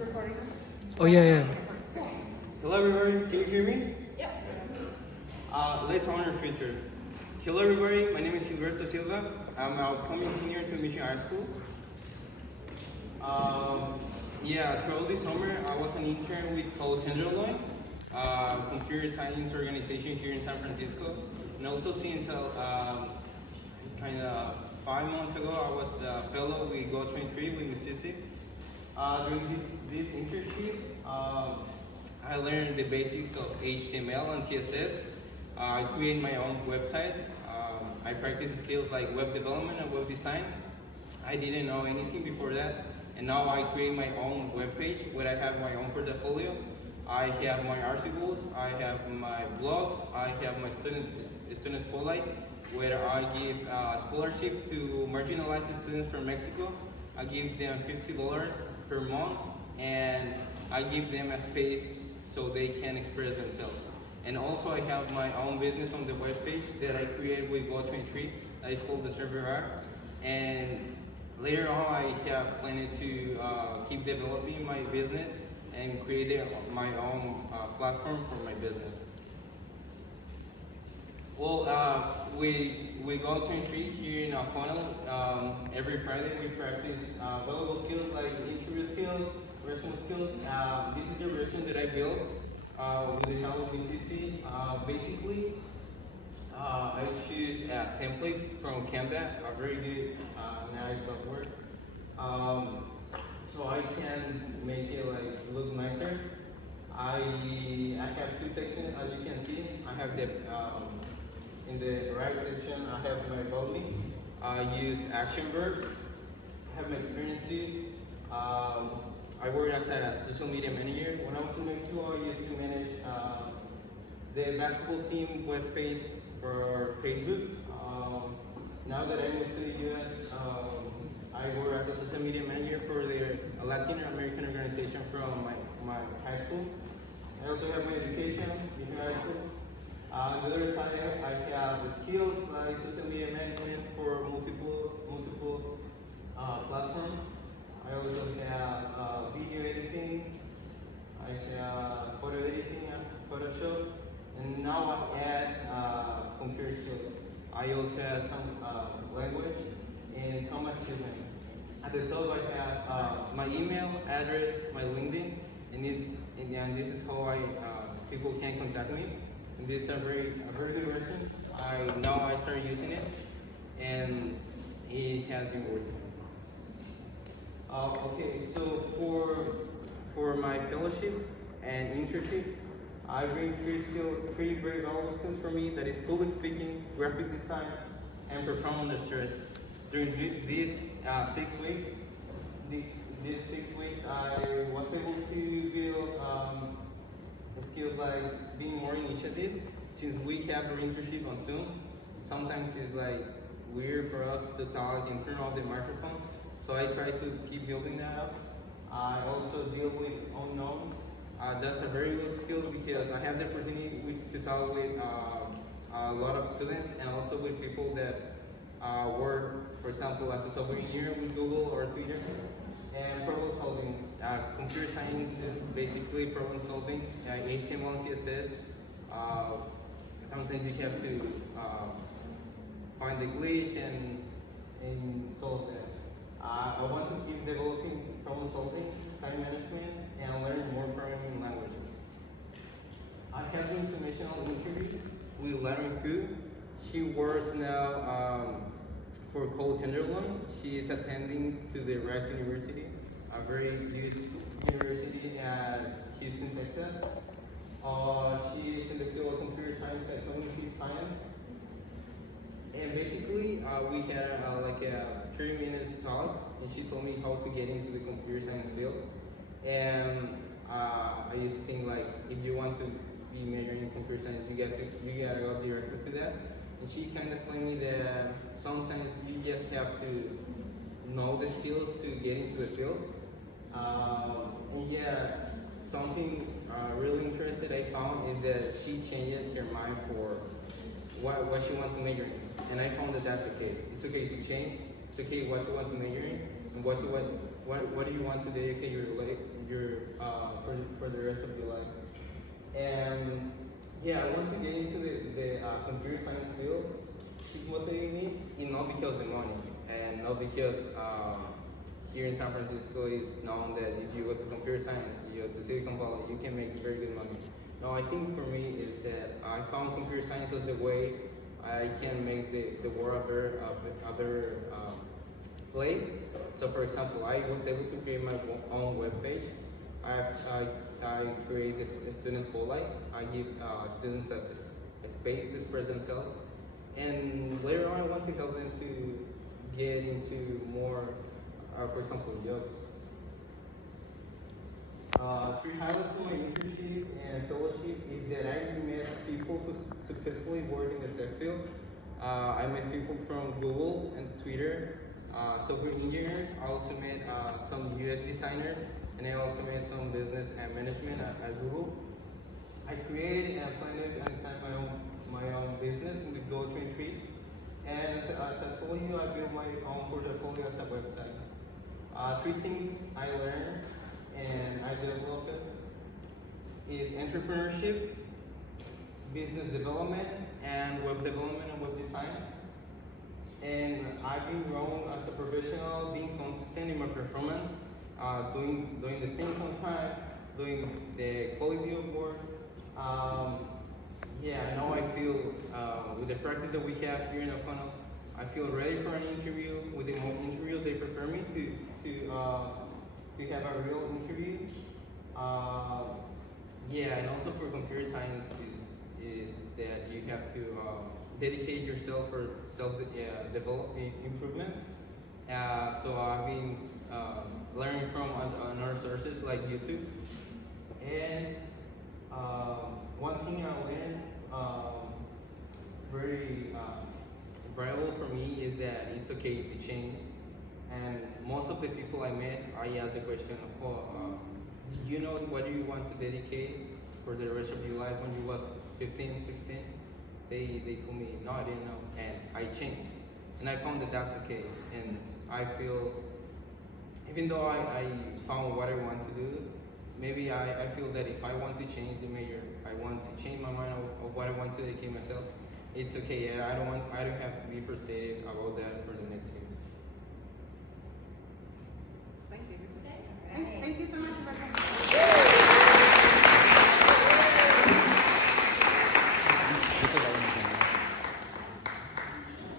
recording us? Oh, yeah. Hello everybody, can you hear me? Yeah. Let's honor future. Hello everybody, my name is Gilberto Silva. I'm an upcoming senior to Mission High School. Throughout this summer, I was an intern with Code Tenderloin, computer science organization here in San Francisco. And also since kind of 5 months ago, I was a fellow with Go 23 with Miss Cesy. During this internship, I learned the basics of HTML and CSS. I create my own website. I practice skills like web development and web design. I didn't know anything before that, and now I create my own web page where I have my own portfolio. I have my articles, I have my blog, I have my student spotlight, where I give scholarship to marginalized students from Mexico. I give them $50 per month, and I give them a space so they can express themselves. And also I have my own business on the webpage that I created with Go23 that is called the Server Art. And later on I have planned to keep developing my business and create my own platform for my business. Well, we Go23 here in O'Connell. Every Friday we practice valuable skills like interview skills, version skills. This is the version that I built with the help of Cesy. Basically, I choose a template from Canva, a very good, nice software, so I can make it like look nicer. I have two sections, as you can see. I have the in the right section, I have my body. I use action verbs. I have my experience too. I work as a social media manager. When I was in Mexico, I used to manage the basketball team webpage for Facebook. Now that I moved to the US, I work as a social media manager for the Latin American organization from my high school. I also have my education in high school. On the other side, I have the skills like social media management for multiple platforms. I also have video editing, I have photo editing and Photoshop, and now I add computer skills. I also have some language and some achievement. At the top I have my email address, my LinkedIn, and this is how people can contact me. And this is a very good version. Now I started using it, and it has been working. Okay, so for my fellowship and internship, I bring three very valuable skills for me. That is public speaking, graphic design, and performing under stress. During these 6 weeks, I was able to build skills like being more initiative. Since we have our internship on Zoom, sometimes it's like weird for us to talk and turn off the microphone. So I try to keep building that up. I also deal with unknowns. That's a very good skill because I have the opportunity to talk with a lot of students and also with people that work, for example, as a software engineer with Google or Twitter. And problem solving. Computer science is basically problem solving. HTML and CSS. Sometimes you have to find the glitch and solve that. I want to keep developing problem solving, time management, and learn more programming languages. I have the informational interview with Lauren Fu. She works now for Code Tenderloin. She is attending to the Rice University, a very good university at Houston, Texas. She is in the field of computer science and community science. And basically, we had like a 30 minutes talk, and she told me how to get into the computer science field. And I used to think like, if you want to be majoring in computer science, you gotta go directly to that. And she kind of explained me that sometimes you just have to know the skills to get into the field. Something really interesting I found is that she changed her mind for what she wants to major in. And I found that that's okay. It's okay to change. It's okay what you want to major in and what you what do you want to dedicate your life, for the rest of your life? And yeah, I want to get into the computer science field. It's motivating me, and not because of the money, and not because here in San Francisco it's known that if you go to computer science, you go to Silicon Valley, you can make very good money. No, I think for me is that I found computer science as a way I can make the world a better place. So for example, I was able to create my own web page. I create a student spotlight. I give students a space to express themselves. And later on, I want to help them to get into more, for example, yoga. Three highlights for my internship and fellowship is that I met people who successfully work in the tech field. I met people from Google and Twitter, software engineers. I also met some UX designers, and I also met some business and management at Google. I created and planned and designed my own business with Go23, and as I told you, I built my own portfolio as a website. Three things I learned and I developed is entrepreneurship, business development, and web development and web design. And I've been growing as a professional, being consistent in my performance, doing the things on time, doing the quality of work. Yeah, now I feel with the practice that we have here in O'Connell, I feel ready for an interview. With the mock interviews, they prepare me to have a real interview. Yeah, and also for computer science is that you have to dedicate yourself for self-development improvement. So I've been learning from other sources like YouTube. And one thing I learned very valuable for me is that it's okay to change. And most of the people I met, I asked the question, do you know what do you want to dedicate for the rest of your life when you was 15, 16? They told me, no, I didn't know, and I changed. And I found that that's okay. And I feel, even though I found what I want to do, maybe I feel that if I want to change the major, I want to change my mind of what I want to dedicate myself, it's okay. And I don't have to be frustrated about that for the next year. Thank you. Thank you so much for coming.